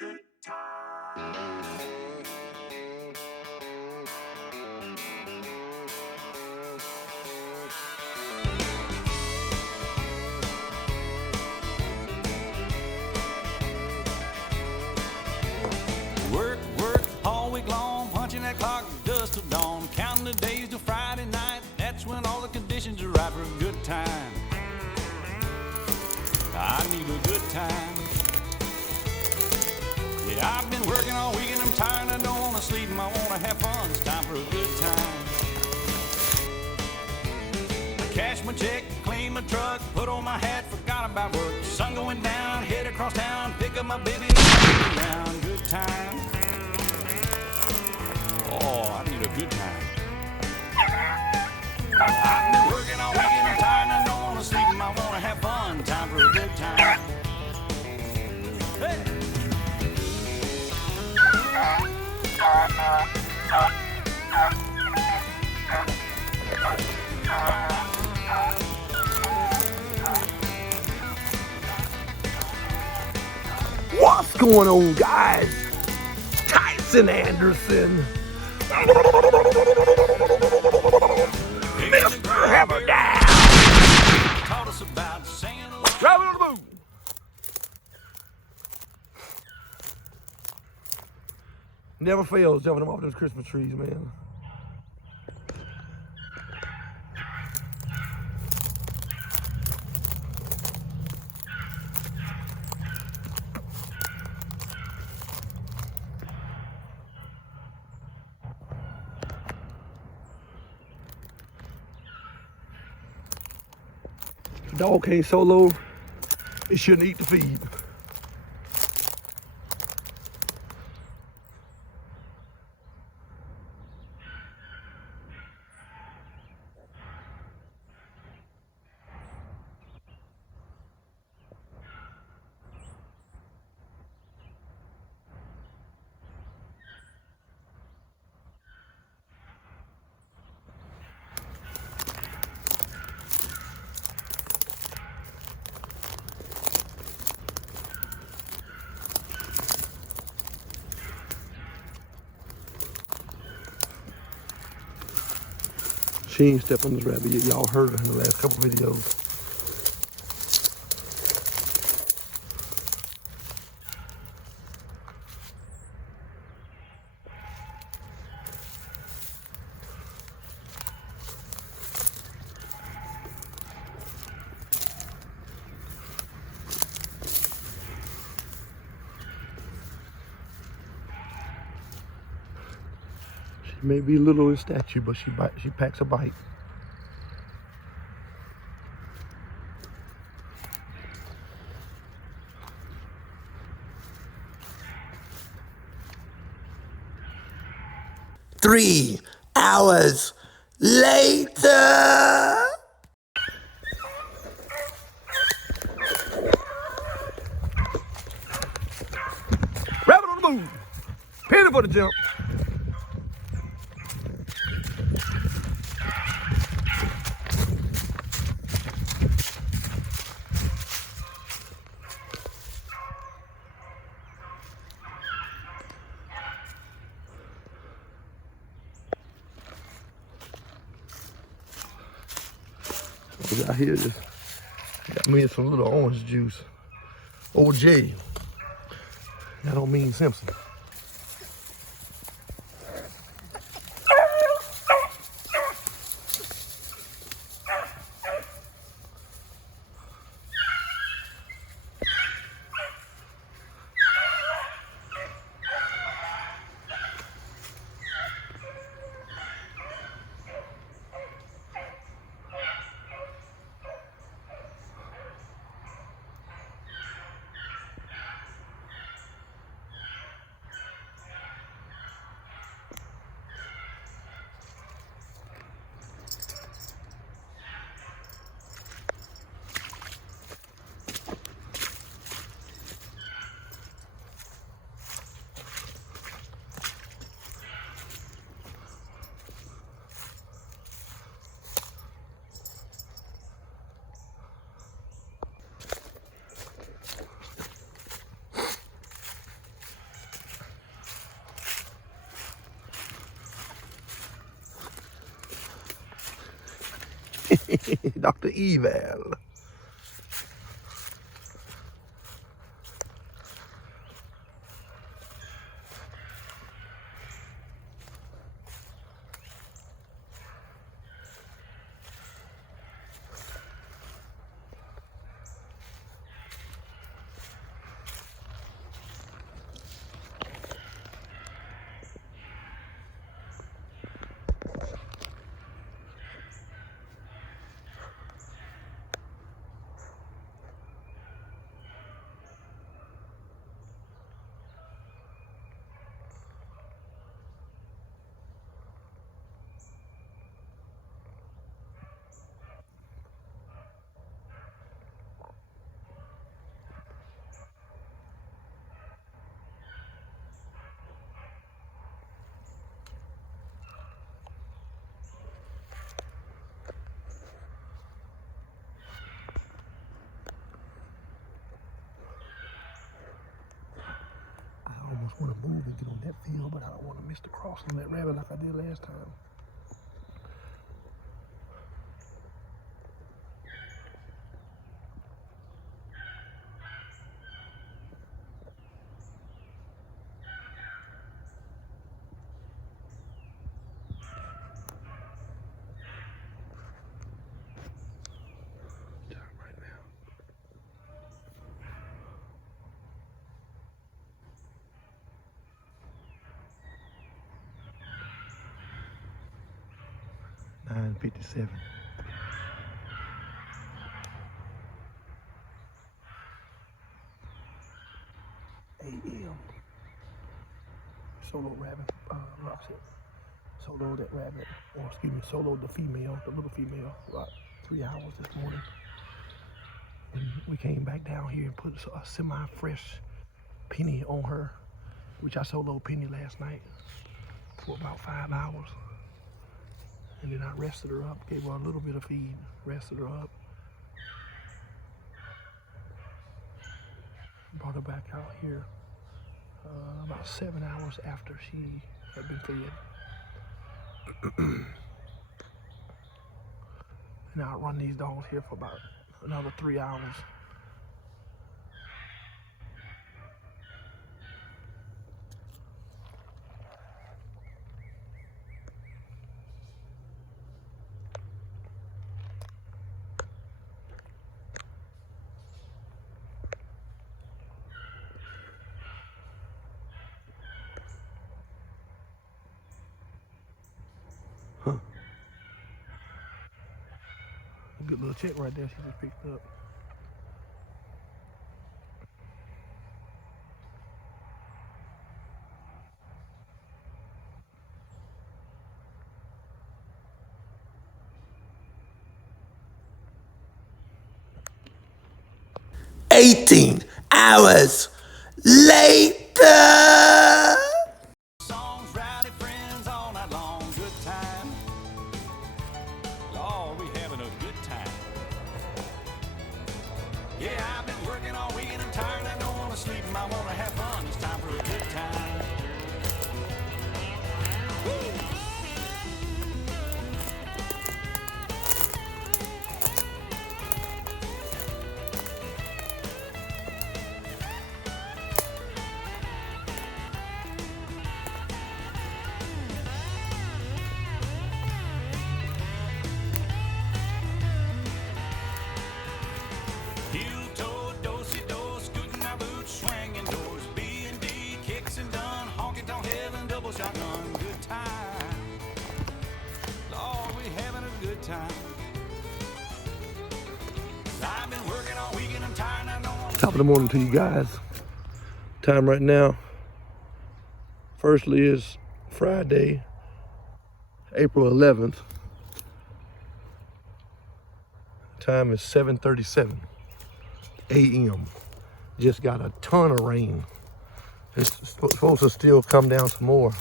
Work, work, all week long, punching that clock dust till dawn, counting the days till Friday night. That's when all the conditions are right for a good time. I need a good time. Yeah, I've been working all week and I'm tired and I don't want to sleep and I want to have fun. It's time for a good time. I cash my check, clean my truck, put on my hat, forgot about work. Sun going down, head across town, pick up my baby and take her down. Good time. Oh, I need a good time. I've been working all week and I'm tired and I don't want to sleep and I want to have fun. Time for a good time. Hey! What's going on, guys? Tyson Anderson, Mr. Hammer Down. Taught us about singing along. Driving on the moon. Never fails jumping them off those Christmas trees, man. Dog can't solo, it shouldn't eat the feed. She ain't stepped on this rabbit yet. Y'all heard her in the last couple videos. She may be little in stature, but she packs a bite. Three hours later. Rabbit on the move. Penny for the jump. Out here just got me some little orange juice. OJ. That don't mean Simpson. Dr. Eval. I almost want to move and get on that field, but I don't want to miss the cross on that rabbit like I did last time. Right now. 9:57. AM. Solo rabbit, Roxy. Solo that rabbit, or excuse me, solo the female, the little female, about 3 hours this morning. And we came back down here and put a semi-fresh penny on her, which I soloed penny last night for about 5 hours. And then I rested her up, gave her a little bit of feed, rested her up. Brought her back out here about 7 hours after she had been fed. And I'll run these dogs here for about another 3 hours. Good little chick right there she just picked up. "18 hours later." Songs, rowdy friends all night long. Good time. Oh, we having a good time. Yeah, I've been working all week and I'm tired. I don't want to sleep. I want to have fun. It's time for a good time. Woo! Shotgun, good time. Lord, we having a good time. I've been working all week and I'm tired and I don't want to. Top of the morning to you guys. Time right now, firstly, is Friday, April 11th. Time is 7:37 a.m. Just got a ton of rain. It's supposed to still come down some more.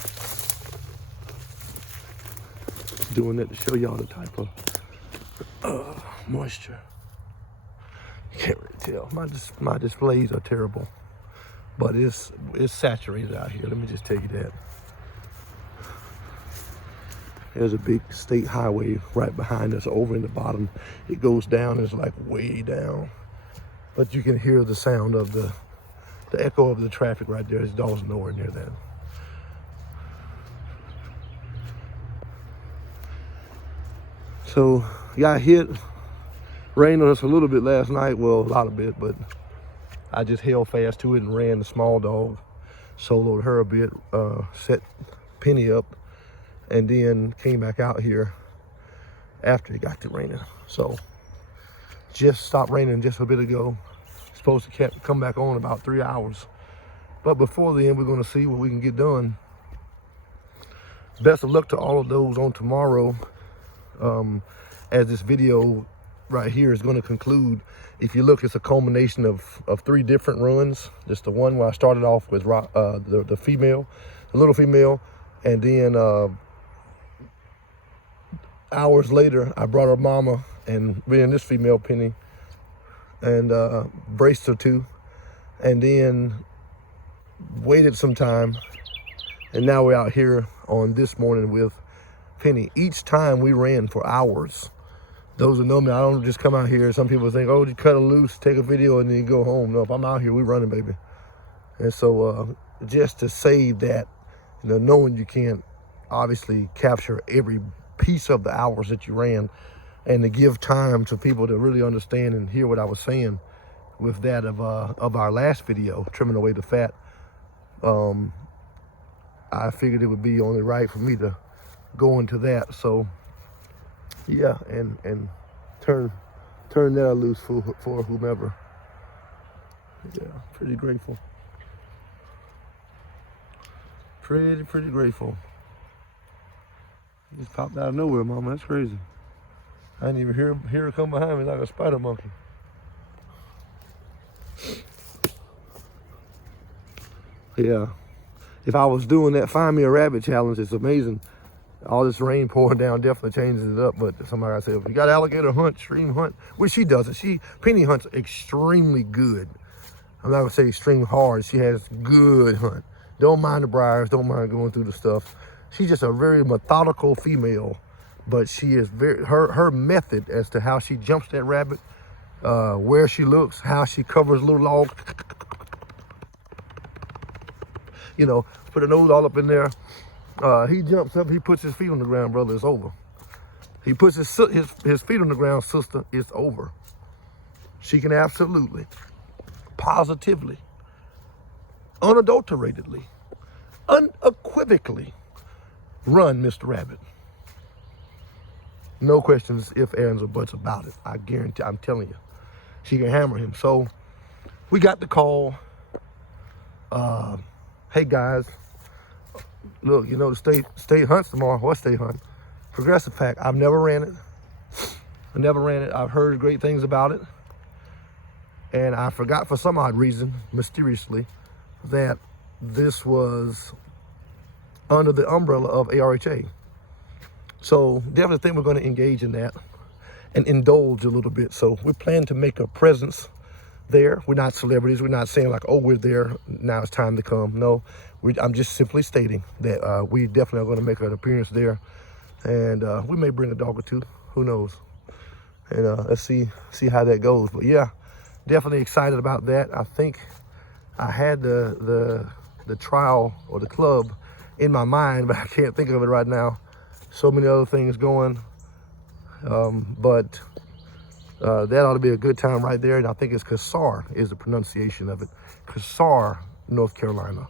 Doing that to show y'all the type of moisture. You can't really tell. My displays are terrible, but it's saturated out here. Let me just tell you that. There's a big state highway right behind us over in the bottom. It goes down, it's like way down. But you can hear the sound of the echo of the traffic right there. There's dogs nowhere near that. So, got hit. Rained on us a little bit last night. Well, a lot of bit, but I just held fast to it and ran the small dog. Soloed her a bit, set Penny up, and then came back out here after it got to raining. So, just stopped raining just a bit ago. Supposed to come back on in about 3 hours. But before then, we're gonna see what we can get done. Best of luck to all of those on tomorrow. As this video right here is gonna conclude. If you look, it's a culmination of 3 different runs. Just the one where I started off with the female, the little female, and then hours later, I brought her mama and ran this female Penny and braced her too, and then waited some time, and now we're out here on this morning with Penny. Each time we ran for hours. Those who know me, I don't just come out here. Some people think, oh, you cut her loose, take a video, and then you go home. No, if I'm out here, we running, baby. And so just to save that, you know, knowing you can't obviously capture every piece of the hours that you ran, and to give time to people to really understand and hear what I was saying with that of our last video, trimming away the fat, I figured it would be only right for me to go into that. So yeah, and turn that loose for whomever. Yeah, pretty grateful. Pretty grateful. He just popped out of nowhere, mama. That's crazy. I didn't even hear her come behind me like a spider monkey. Yeah. If I was doing that Find Me a Rabbit challenge, it's amazing. All this rain pouring down definitely changes it up. But somebody said, if you got alligator hunt, stream hunt, which she doesn't. Penny hunts extremely good. I'm not gonna say extreme hard. She has good hunt. Don't mind the briars, don't mind going through the stuff. She's just a very methodical female, but she is her method as to how she jumps that rabbit, where she looks, how she covers a little log, you know, put her nose all up in there. He jumps up, he puts his feet on the ground, brother, it's over. He puts his feet on the ground, sister, it's over. She can absolutely, positively, unadulteratedly, unequivocally run Mr. Rabbit. No questions, ifs, ands, or buts about it. I guarantee, I'm telling you. She can hammer him. So we got the call. Hey guys, look, you know, the state hunts tomorrow. What state hunt? Progressive Pack. I've never ran it. I've heard great things about it. And I forgot for some odd reason, mysteriously, that this was under the umbrella of ARHA. So definitely think we're going to engage in that and indulge a little bit. So we plan to make a presence there. We're not celebrities. We're not saying like, oh, we're there, now it's time to come. No, I'm just simply stating that we definitely are going to make an appearance there. And we may bring a dog or two, who knows. And let's see how that goes. But yeah, definitely excited about that. I think I had the trial or the club in my mind, but I can't think of it right now. So many other things going, but that ought to be a good time right there. And I think it's Kassar is the pronunciation of it. Kassar, North Carolina.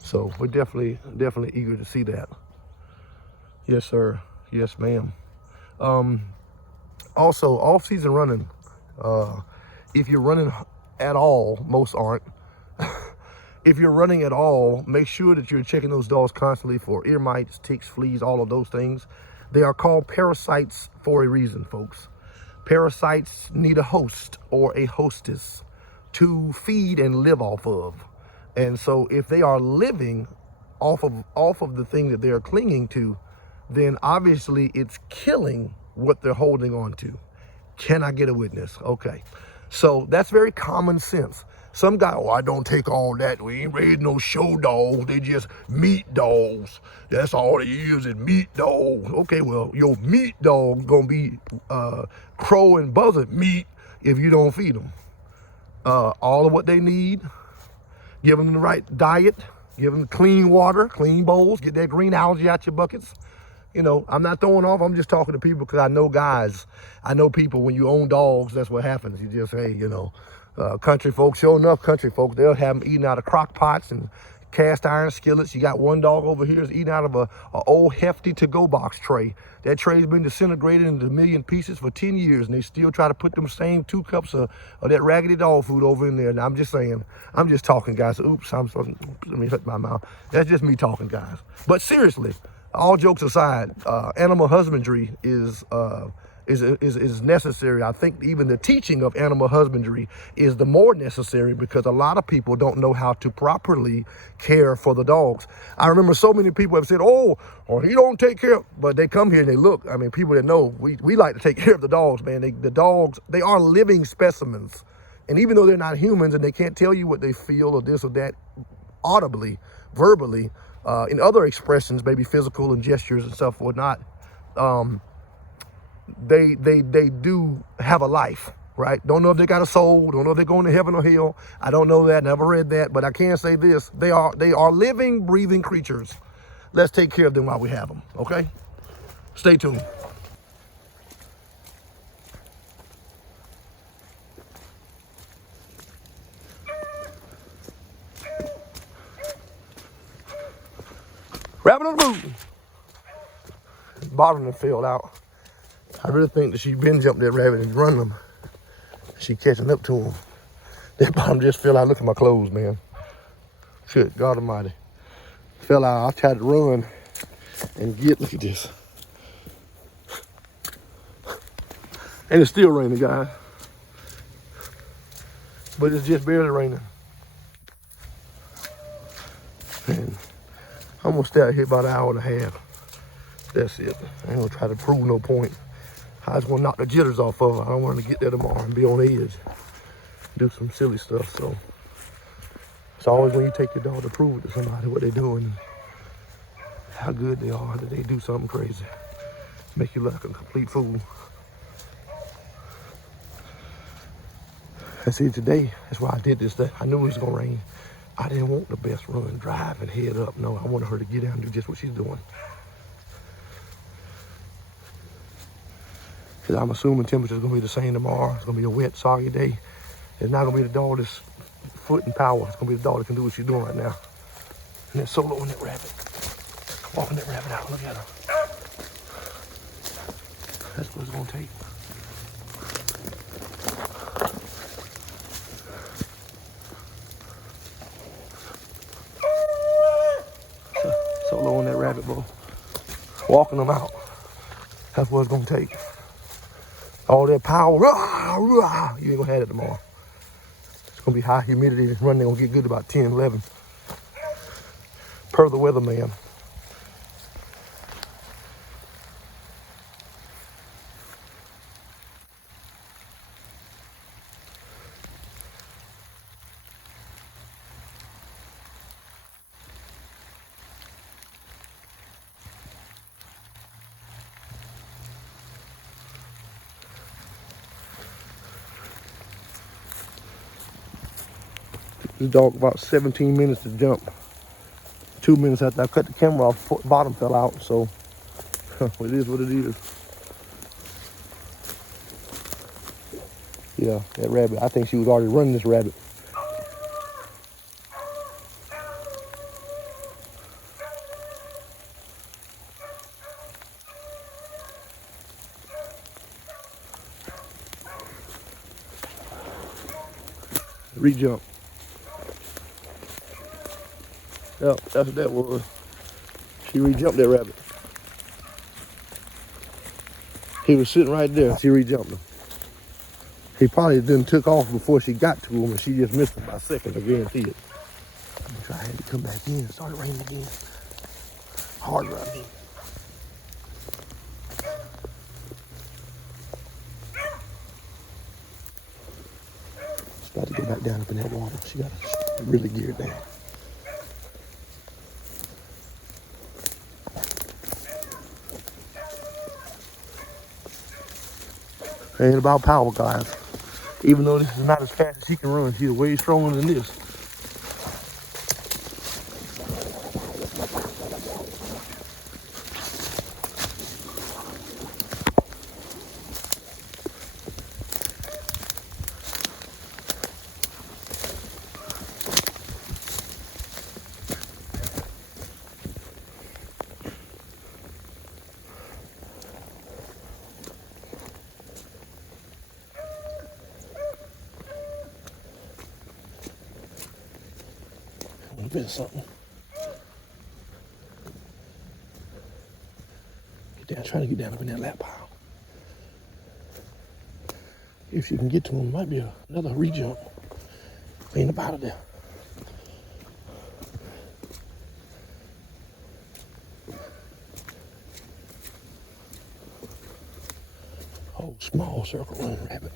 So we're definitely eager to see that. Yes, sir. Yes, ma'am. Also, off-season running. If you're running at all, most aren't. If you're running at all, make sure that you're checking those dogs constantly for ear mites, ticks, fleas, all of those things. They are called parasites for a reason, folks. Parasites need a host or a hostess to feed and live off of. And so if they are living off of the thing that they're clinging to, then obviously it's killing what they're holding on to. Can I get a witness? Okay. So that's very common sense. Some guy, oh, I don't take all that. We ain't raised no show dogs. They just meat dogs. That's all they is meat dogs. Okay, well, your meat dog gonna be crow and buzzard meat if you don't feed them. All of what they need, give them the right diet, give them clean water, clean bowls, get that green algae out your buckets. You know, I'm not throwing off, I'm just talking to people because I know guys, I know people, when you own dogs, that's what happens. You just, hey, you know, country folks, sure enough, country folks, they'll have them eating out of crock pots and cast iron skillets. You got one dog over here is eating out of a old hefty to-go box tray. That tray's been disintegrated into a million pieces for 10 years, and they still try to put them same 2 cups of that raggedy dog food over in there. And I'm just saying, I'm just talking, guys. Oops, let me shut my mouth. That's just me talking, guys. But seriously, all jokes aside, animal husbandry is necessary. I think even the teaching of animal husbandry is the more necessary because a lot of people don't know how to properly care for the dogs. I remember so many people have said, oh, he don't take care of, but they come here and they look. I mean, people that know, we like to take care of the dogs, man. The dogs, they are living specimens. And even though they're not humans and they can't tell you what they feel or this or that audibly, verbally, in other expressions, maybe physical and gestures and stuff or whatnot, they do have a life, right? Don't know if they got a soul, don't know if they're going to heaven or hell. I don't know that, never read that, but I can say this, they are living, breathing creatures. Let's take care of them while we have them, okay? Stay tuned. Rabbit on the move. Bottom done fell out. I really think that she been jumped that rabbit and run them. She catching up to him. That bottom just fell out. Look at my clothes, man. Good God Almighty. Fell out. I tried to run and get, look at this. And it's still raining, guys. But it's just barely raining. And I'm gonna stay out here about an hour and a half. That's it. I ain't gonna try to prove no point. I just wanna knock the jitters off of her. I don't want to get there tomorrow and be on edge. Do some silly stuff, so. It's always when you take your dog to prove it to somebody what they're doing, how good they are, that they do something crazy. Make you look like a complete fool. And see, today, that's why I did this thing. I knew it was gonna rain. I didn't want the best run, drive, and head up. No, I wanted her to get down and do just what she's doing. Because I'm assuming temperature's gonna be the same tomorrow. It's gonna be a wet, soggy day. It's not gonna be the dog that's foot and power. It's gonna be the dog that can do what she's doing right now. And then solo on that rabbit. Walking that rabbit out, look at her. That's what it's gonna take. Solo on that rabbit, bro. Walking them out. That's what it's gonna take. All that power, you ain't gonna have it tomorrow. It's gonna be high humidity. This run, they're gonna get good about 10, 11. Per the weatherman. This dog about 17 minutes to jump. 2 minutes after I cut the camera off, the bottom fell out, so it is what it is. Yeah, that rabbit, I think she was already running this rabbit. Re-jump. Yep, that's what that was. She re-jumped that rabbit. He was sitting right there. She re-jumped him. He probably then took off before she got to him, and she just missed him by a second, I guarantee it. I'm trying to come back in. It started raining again. Harder, I mean. It's about to go back down up in that water. She got to really gear it down. It ain't about power, guys. Even though this is not as fast as she can run, she's way stronger than this. Been something. Get down, trying to get down up in that lap pile. If you can get to him, might be another re-jump. Ain't up out of there. Oh, small circle run rabbit.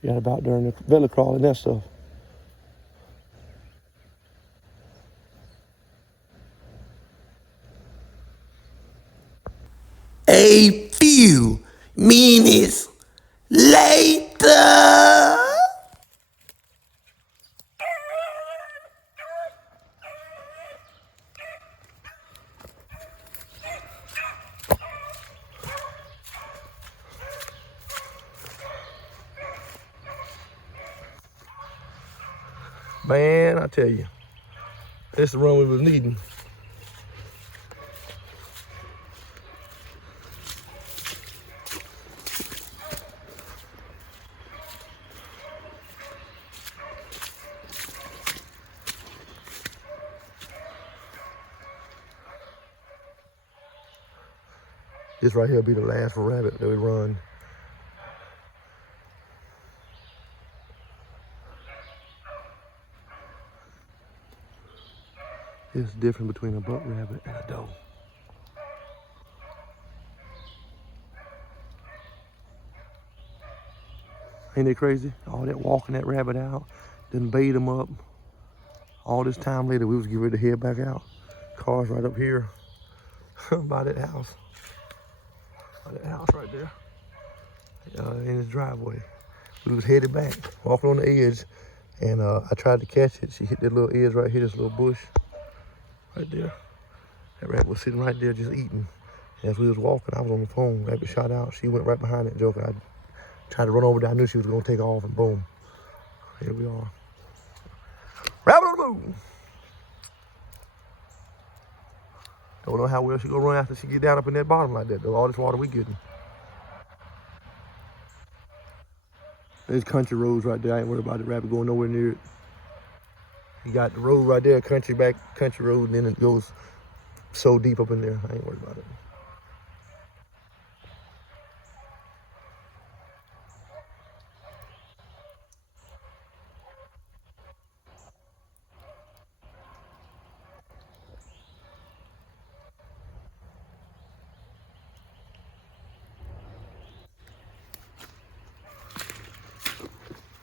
She got about during the belly crawl and that stuff. A few minutes later. Man, I tell you, this is the run we was needing. This right here will be the last rabbit that we run. It's different between a buck rabbit and a doe. Ain't that crazy? All that walking that rabbit out, then bait him up. All this time later, we was getting ready to head back out. Car's right up here by that house. By that house right there. In his driveway. We was headed back, walking on the edge, and I tried to catch it. She hit that little edge right here, this little bush right there. That rabbit was sitting right there just eating. And as we was walking, I was on the phone. Rabbit shot out. She went right behind that joker. I tried to run over there. I knew she was gonna take off, and boom. Here we are. Rabbit on the move. Don't know how well she gonna run after she get down up in that bottom like that, though. All this water we getting. There's country roads right there. I ain't worried about the rabbit going nowhere near it. You got the road right there, country road, and then it goes so deep up in there. I ain't worried about it.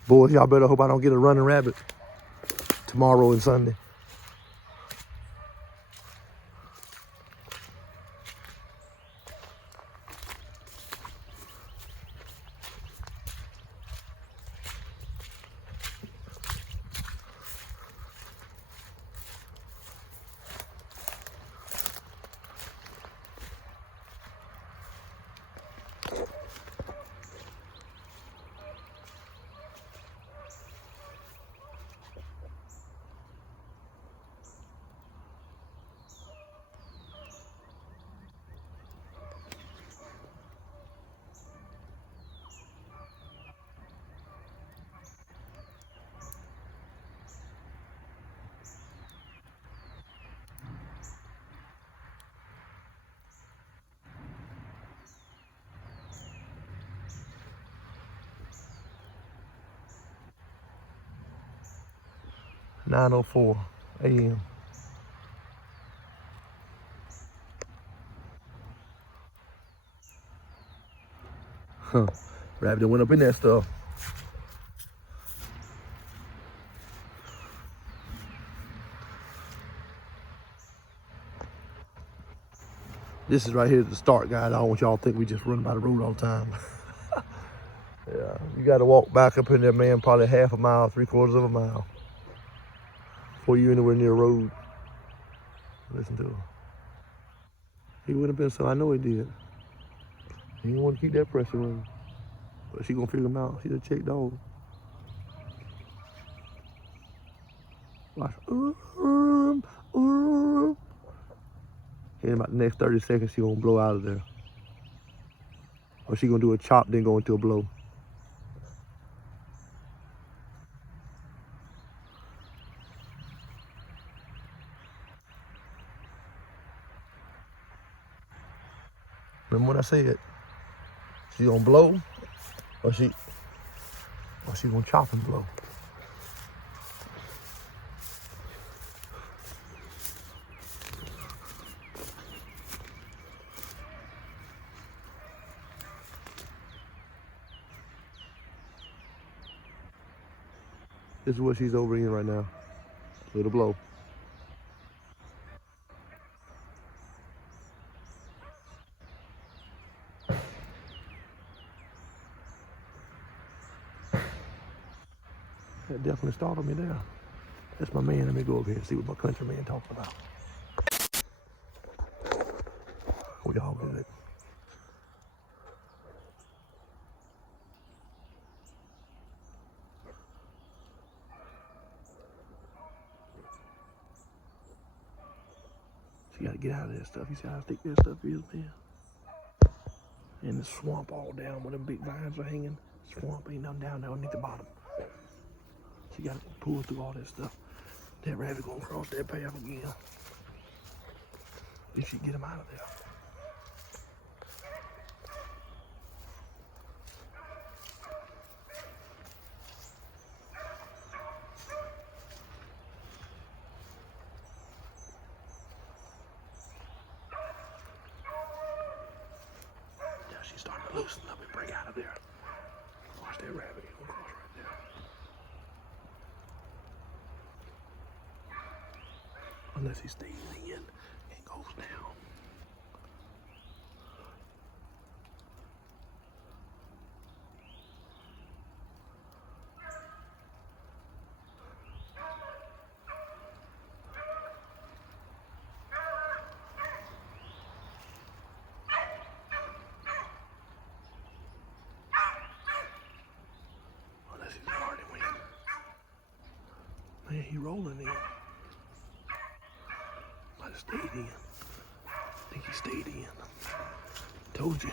Boys, y'all better hope I don't get a running rabbit tomorrow and Sunday. 9:04 a.m. Huh. Rabbit went up in that stuff. This is right here the start, guys. I don't want y'all to think we just run by the road all the time. Yeah, you got to walk back up in there, man, probably half a mile, 3/4 of a mile before you're anywhere near a road. Listen to him. He went up in, so I know he did. He didn't want to keep that pressure running. But she gonna figure him out. She's a check dog. Watch. In about the next 30 seconds, she gonna blow out of there. Or she gonna do a chop, then go into a blow. Remember what I said? She gonna blow, or she gonna chop and blow. This is what she's over in right now. Little blow. That definitely startled me there. That's my man. Let me go over here and see what my countryman talking about. We all good. You gotta get out of that stuff. You see how thick that stuff is, man? And the swamp all down where them big vines are hanging. Swamp ain't nothing down there underneath the bottom. So you gotta pull through all that stuff. That rabbit gonna cross that path again. If you get him out of there. She's starting to loosen up and break out of there. Watch that rabbit, he's gonna cross right there. Unless he stays in and goes down. Man, he rolling in. Might have stayed in. I think he stayed in. Told you.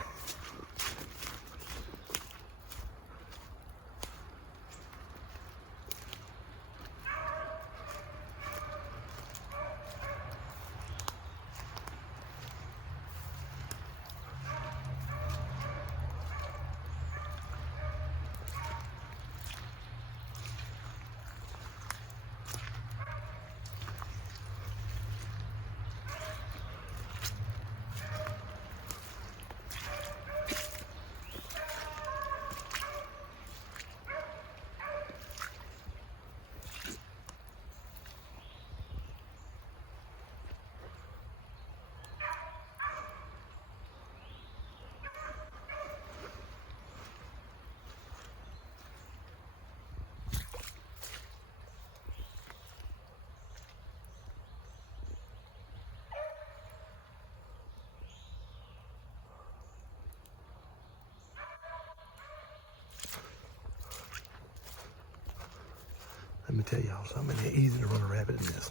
Let me tell y'all something. It ain't easy to run a rabbit in this.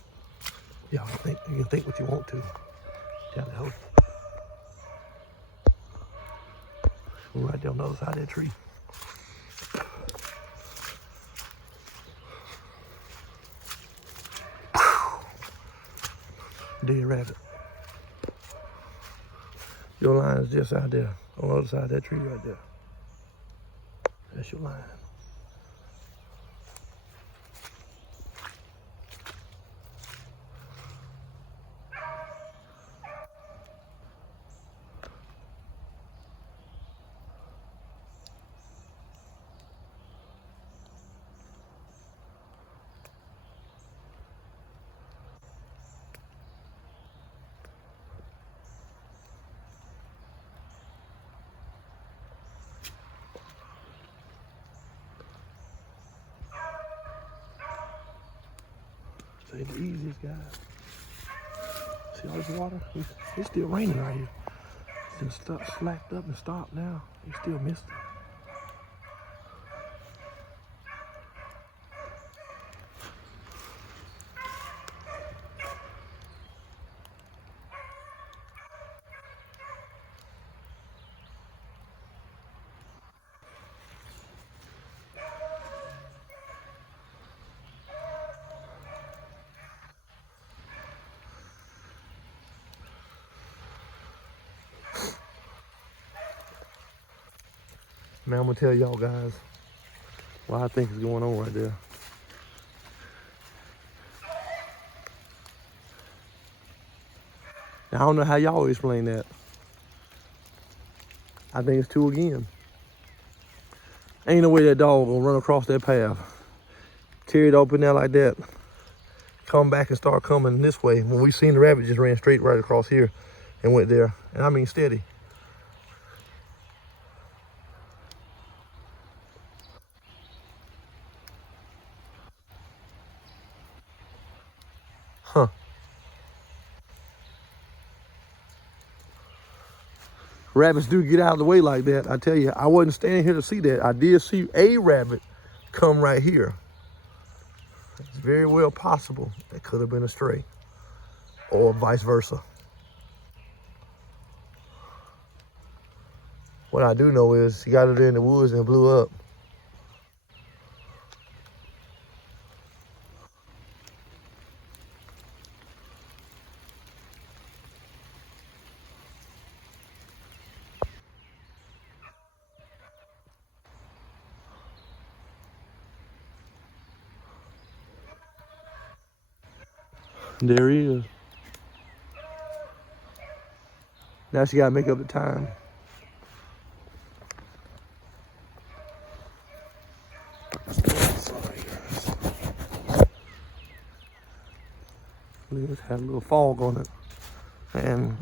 Y'all think you can think what you want to. Tell the hoe. We're right there on the other side of that tree. Dead rabbit. Your line is just out there on the other side of that tree right there. That's your line. This ain't the easiest, guys. See all this water? It's still raining right here. It's been slacked up and stopped now. It's still misty. Now I'm gonna tell y'all guys what I think is going on right there. Now, I don't know how y'all explain that. I think it's two again. Ain't no way that dog gonna run across that path, tear it open there like that, come back and start coming this way. When we seen the rabbit just ran straight right across here and went there. And I mean steady. Huh. Rabbits do get out of the way like that. I tell you, I wasn't standing here to see that. I did see a rabbit come right here. It's very well possible that could have been a stray, or vice versa. What I do know is he got it in the woods and blew up. There he is. Now she gotta make up the time. Let's have a little fog on it. And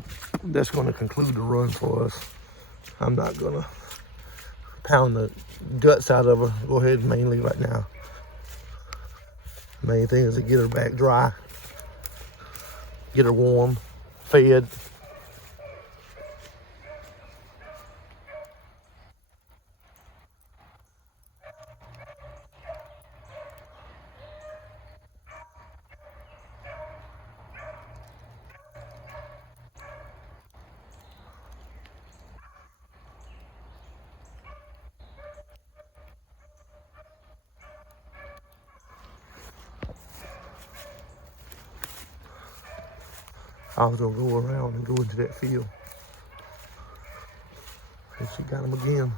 that's gonna conclude the run for us. I'm not gonna pound the guts out of her. Go ahead mainly right now. Main thing is to get her back dry. Get her warm, fed. I was gonna go around and go into that field. And she got him again.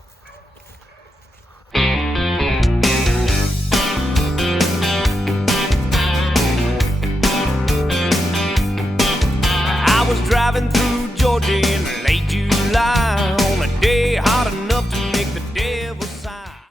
I was driving through Georgia in